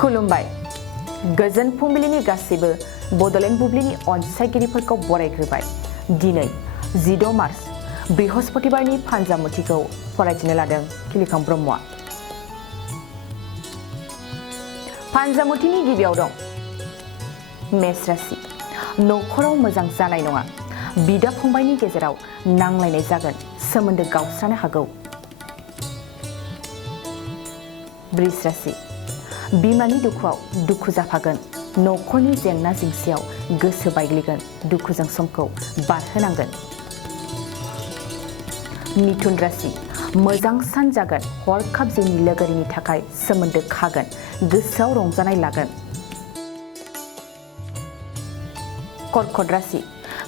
खुलुमबाय गोजोन फुंबिलिनि गासैबो बड'लेण्ड बुब्लिनि अनसायगिरिफोरखौ बरायग्रोबाय। दिनै 16 मार्च बृहस्पतिबारनि फानजामुथिखौ फरायथिनो लादों खिलिखां ब्रह्मआ। फानजामुथिनि गिबियाव दं मेष राशि। न'खराव मोजां जानाय नङा। बिदा फंबायनि गेजेराव नांलायनाय जागोन, सोमोन्दो गावस्रानो हागौ। वृष राशि। बिमानि दुखुआव दुखु जाफागोन। न'खरनि जेंना जेंसियाव गोसो बायग्लिगोन, दुखुजों समखौ बारहोनांगोन। मिथुन राशि। मोजां सान जागोन। हरखाब जिउनि लोगोरिनि थाखाय सोमोन्दो खागोन, गोसोआव रंजानाय लागोन। कर्कट राशि।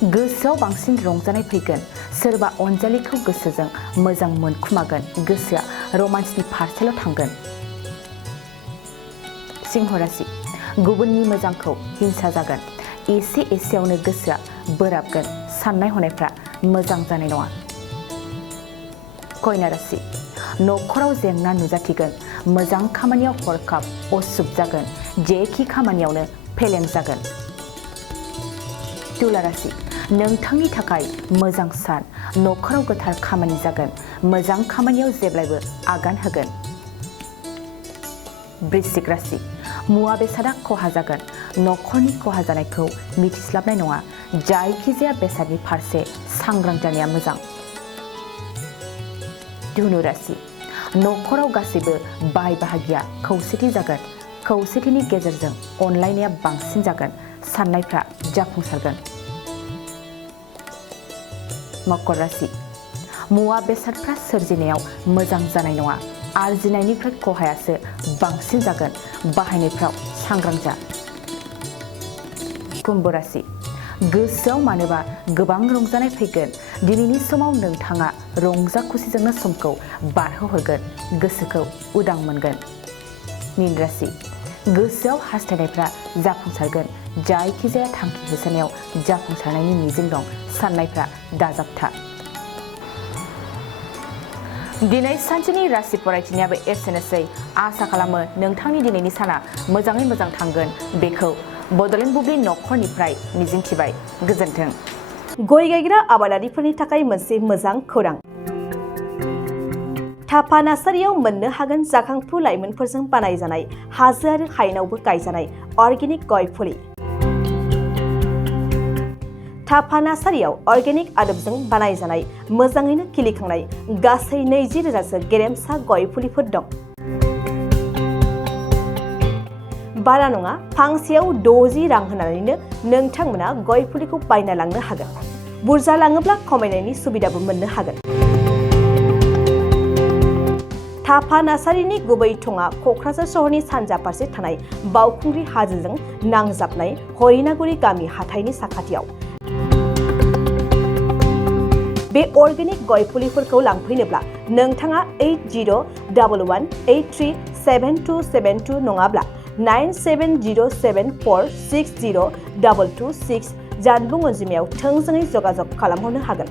गोसोआव बांसिन रंजानाय फैगोन। सोरबा अनजालिखौ गोसोजों मोजां मोनखुमागोन, गोसोआ रमान्सनि फारसेल' थांगोन। सिंह राशि। गुबुननि मोजांखौ हिंसा जागोन। एसे एसेयावनो गोसोआ बोराबगोन, साननाय हनायफ्रा मोजां जानाय नङा। कन्या राशि। न'खराव जेंना नुजाथिगोन। मोजां खामानियाव हरखाब असुब जागोन, जेखि खामानियावनो फेलें जागोन। तुला राशि। नोंथांनि थाखाय मोजां सान। न'खराव गोथार खामानि जागोन, मोजां खामानियाव जेब्लायबो आगान होगोन। वृश्चिक राशि। मुवा बेसादा खहा जागोन। न'खरनि खहा जानायखौ मिथिस्लाबनाय नङा। जायखिजाया बेसादनि फारसे सांग्रां जानाया मोजां। धनु राशि। न'खराव गासैबो बाय बाहागिया खौसेथि जागोन। खौसेथिनि गेजेरजों अनलायनाया बांसिन जागोन, साननायफ्रा जाफुंसारगोन। मकर राशि। मुवा बेसादफ्रा सोरजिनायाव मोजां जानाय नङा। आरजिनायनिफ्राय खहायासो बांसिन जागोन, बाहायनायफ्राव सांग्रां जा। कुम्भ राशि। गोसोआव मानोबा गोबां रंजानाय फैगोन। दिनैनि समाव नोंथाङा रंजा खुसिजोंनो समखौ बारहोहरगोन, गोसोखौ उदां मोनगोन। मीन राशि। गोसोआव हास्थायनायफ्रा जाफुंसारगोन। जायखिजाया थांखि होसोनायाव जाफुंसारनायनि मिजिं दं, साननायफ्रा दाजाबथा। दिनै सानसेनि राशि फरायथिनायाबो एसेनोसै। आसा खालामो नोंथांनि दिनैनि साना मोजाङै मोजां थांगोन, बेखौ बड'लेण्ड बुब्लि न'खरनिफ्राय मिजिंथिबाय। गोजोन्थों। गय गायग्रा आबादारिफोरनि थाखाय मोनसे मोजां खौरां। थाफा नार्सारियाव मोननो हागोन जाखांफु लाइमोनफोरजों बानायजानाय हाजो आरो हायेनावबो गायजानाय अर्गेनिक गय फुलि। थाफा नार्सारियाव अर्गेनिक आदबजों बानायजानाय मोजाङैनो खिलिखांनाय गासै 20,000सो गेरेमसा गय फुलिफोर दं। बारा नङा, फांसेयाव 60 रां होनानैनो नोंथांमोना गय फुलिखौ बायना लांनो हागोन। बुरजा लाङोब्ला खमायनायनि सुबिदाबो मोननो हागोन। थाफा नार्सारिनि गुबै थङा क'क्राझार सहरनि सानजा फारसे थानाय बावखुंग्रि हाजोजों नांजाबनाय हरिनागुरि गामि हाथाइनि साखाथियाव। बे अर्गेनिक गय फुलिफोरखौ लांफैनोब्ला नोंथाङा 8011837272 नङाब्ला 9707460226 जानबुं अनजिमायाव थोंजोङै जगाजग खालामहरनो हागोन।